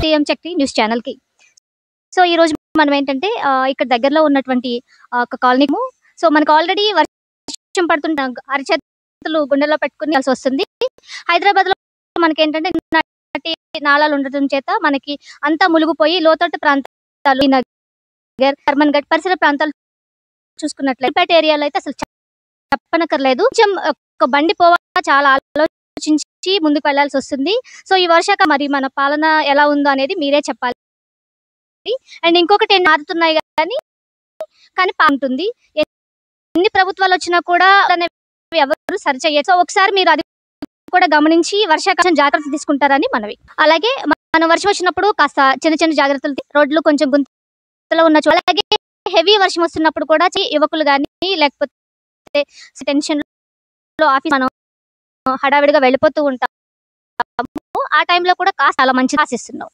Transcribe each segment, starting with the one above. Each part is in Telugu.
సీఎం శక్తి న్యూస్ ఛానల్‌కి. సో, ఈరోజు మనం ఏంటంటే ఇక్కడ దగ్గరలో ఉన్నటువంటి ఒక కాలనీము. సో, మనకు ఆల్రెడీ వర్షం పడుతుంటే అరచేతులు గుండెల్లో పెట్టుకొని వస్తుంది. హైదరాబాద్‌లో మనకేంటంటే నాటి నాలాలు ఉండటం చేత మనకి అంతా మునిగిపోయి లోతట్టు ప్రాంతాలు ఈ నగర్, కర్మన్‌ఘట్ పరిసర ప్రాంతాలు చూసుకున్నట్లయితే పేట ఏరియాలో అయితే అసలు చెప్పనక్కర్లేదు. కొంచెం ఒక బండి పోవాలన్నా చాలా ఆలోచించి ముందుకు వెళ్ళాల్సొస్తుంది. సో, ఈ వర్షాకాలం మరి మన పాలన ఎలా ఉందో అనేది మీరే చెప్పాలి. అండ్ ఇంకొకటి మారుతున్నాయి కానీ ఉంటుంది. ఎన్ని ప్రభుత్వాలొచ్చినా కూడా అనేవి ఎవరు సరిచేయరు. సో, ఒకసారి మీరు అది కూడా గమనించి వర్షాకాలం జాగ్రత్తలు తీసుకుంటారని మనవి. అలాగే మనం వర్షం వచ్చినప్పుడు కాస్త చిన్న జాగ్రత్తలు రోడ్లు కొంచెం గుంతలో ఉన్న అలాగే హెవీ వర్షం వస్తున్నప్పుడు కూడా యువకులు గాని లేకపోతే టెన్షన్‌లో ఆఫీస్ మనం హడావిడిగా వెళ్ళిపోతూ ఉంటాము. ఆ టైంలో కూడా కాస్త చాలా మంచిగా ఆశిస్తున్నాం.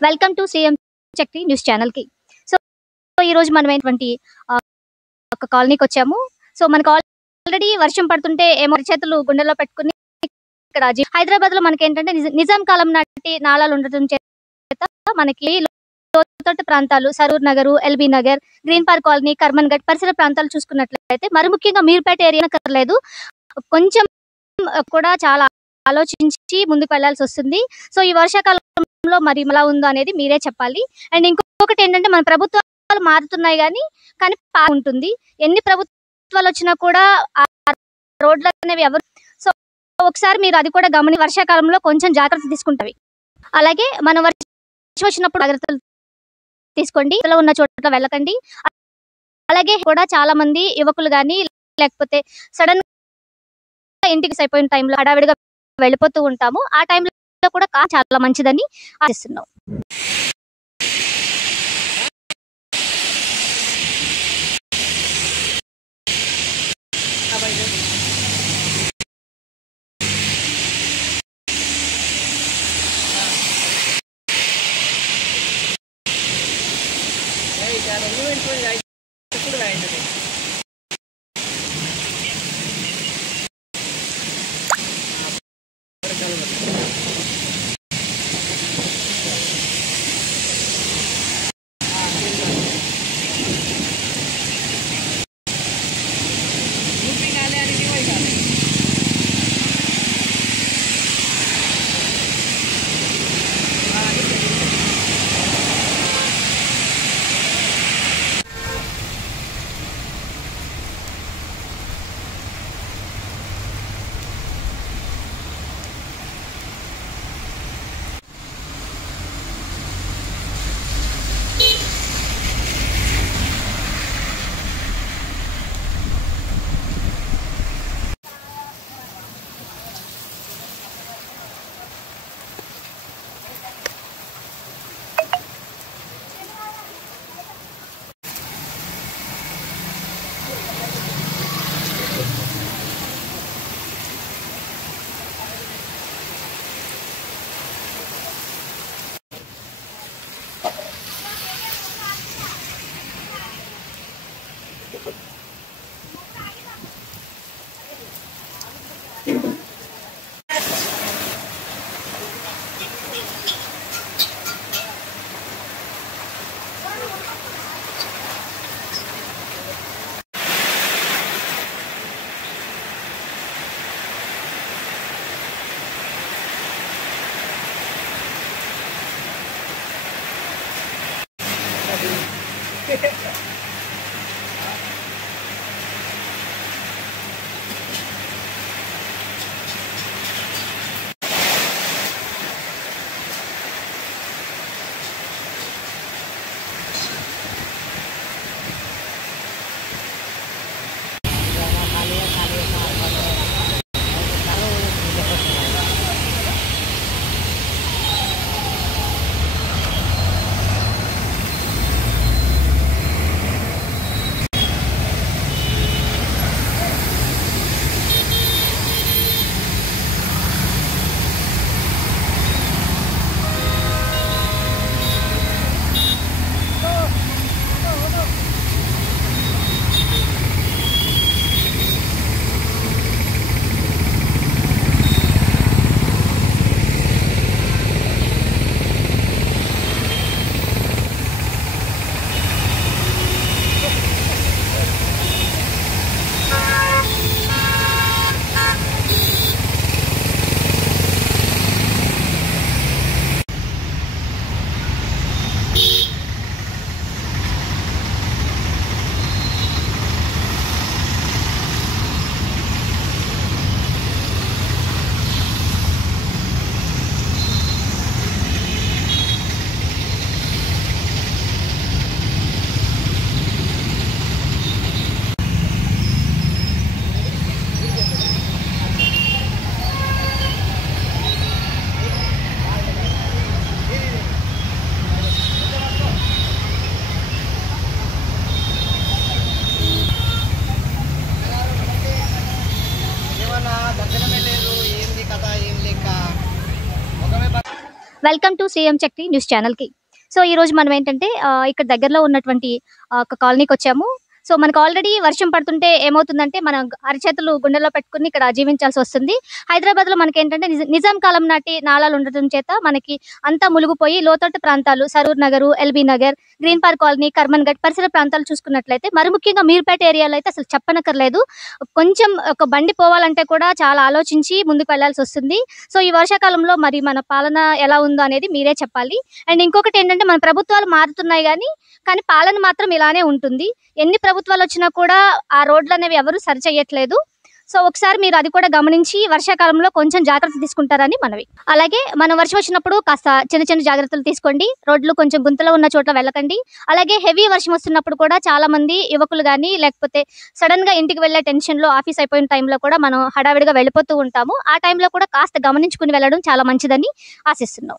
Welcome to CM Chakri news ఛానల్‌కి. సో, ఈరోజు మనం ఏంటువంటి ఒక కాలనీకొచ్చాము. సో, మనకు ఆల్రెడీ వర్షం పడుతుంటే ఏమో అరిచేతులు గుండెల్లో పెట్టుకొని ఇక్కడ హైదరాబాద్‌లో మనకేంటంటే నిజాం కాలం నాటి నాళాలు ఉండటం చేత మనకి లోతట్టు ప్రాంతాలు Saroor Nagar, LB Nagar, Green Park Colony, Karmanghat పరిసర ప్రాంతాలు చూసుకున్నట్లయితే మరి ముఖ్యంగా మీర్పేట ఏరియా కర్లేదు. కొంచెం కూడా చాలా ఆలోచించి ముందుకు వెళ్ళాల్సొస్తుంది. సో, ఈ వర్షాకాలంలో మరి ఎలా ఉందో అనేది మీరే చెప్పాలి. అండ్ ఇంకొకటి ఏంటంటే మన ప్రభుత్వాలు మారుతున్నాయి కానీ ఉంటుంది. ఎన్ని ప్రభుత్వాలొచ్చినా కూడా ఆ రోడ్లనేవి సో, ఒకసారి మీరు అది కూడా వర్షాకాలంలో కొంచెం జాగ్రత్త తీసుకుంటవి. అలాగే మనం వర్షం వచ్చినప్పుడు జాగ్రత్తలు తీసుకోండి. ఉన్న చోట్ల వెళ్ళకండి. అలాగే కూడా చాలా మంది యువకులు గాని లేకపోతే సడెన్‌గా ఇంటికి అయిపోయిన టైంలో హడావిడిగా వెళ్ళిపోతూ ఉంటాము. ఆ టైంలో కూడా చాలా మంచిదని ఆశిస్తున్నాం. Welcome to CM Chakri news ఛానల్‌కి. సో ఈరోజు మనం ఏంటంటే ఇక్కడ దగ్గరలో ఉన్నటువంటి ఒక కాలనీకొచ్చాము. సో మనకు ఆల్రెడీ వర్షం పడుతుంటే ఏమవుతుందంటే మనం అరచేతులు గుండెల్లో పెట్టుకొని ఇక్కడ జీవించాల్సి వస్తుంది. హైదరాబాద్‌లో మనకేంటంటే నిజాం కాలం నాటి నాలాలు ఉండటం చేత మనకి అంతా మునిగిపోయి లోతట్టు ప్రాంతాలు Saroor Nagar, LB Nagar, Green Park Colony, Karmanghat పరిసర ప్రాంతాలు చూసుకున్నట్లయితే మరి ముఖ్యంగా మీర్పేట ఏరియాలో అయితే అసలు చెప్పనక్కర్లేదు. కొంచెం ఒక బండి పోవాలంటే కూడా చాలా ఆలోచించి ముందుకు వెళ్ళాల్సొస్తుంది. సో ఈ వర్షాకాలంలో మరి మన పాలన ఎలా ఉందో అనేది మీరే చెప్పాలి. అండ్ ఇంకొకటేంటంటే మన ప్రభుత్వాలు మారుతున్నాయి కానీ పాలన మాత్రం ఇలానే ఉంటుంది. ఎన్ని ప్రభుత్వాలొచ్చినా కూడా ఆ రోడ్లనేవి ఎవరు సరిచెయ్యట్లేదు. సో ఒకసారి మీరు అది కూడా గమనించి వర్షాకాలంలో కొంచెం జాగ్రత్త తీసుకుంటారని మనవి. అలాగే మనం వర్షం వచ్చినప్పుడు కాస్త చిన్న చిన్న జాగ్రత్తలు తీసుకోండి. రోడ్లు కొంచెం గుంతలో ఉన్న చోట్ల వెళ్ళకండి. అలాగే హెవీ వర్షం వస్తున్నప్పుడు కూడా చాలా మంది యువకులు గానీ, లేకపోతే సడెన్‌గా ఇంటికి వెళ్ళే టెన్షన్‌లో ఆఫీస్ అయిపోయిన టైంలో కూడా మనం హడావిడిగా వెళ్ళిపోతూ ఉంటాము. ఆ టైంలో కూడా కాస్త గమనించుకొని వెళ్ళడం చాలా మంచిదని ఆశిస్తున్నాం.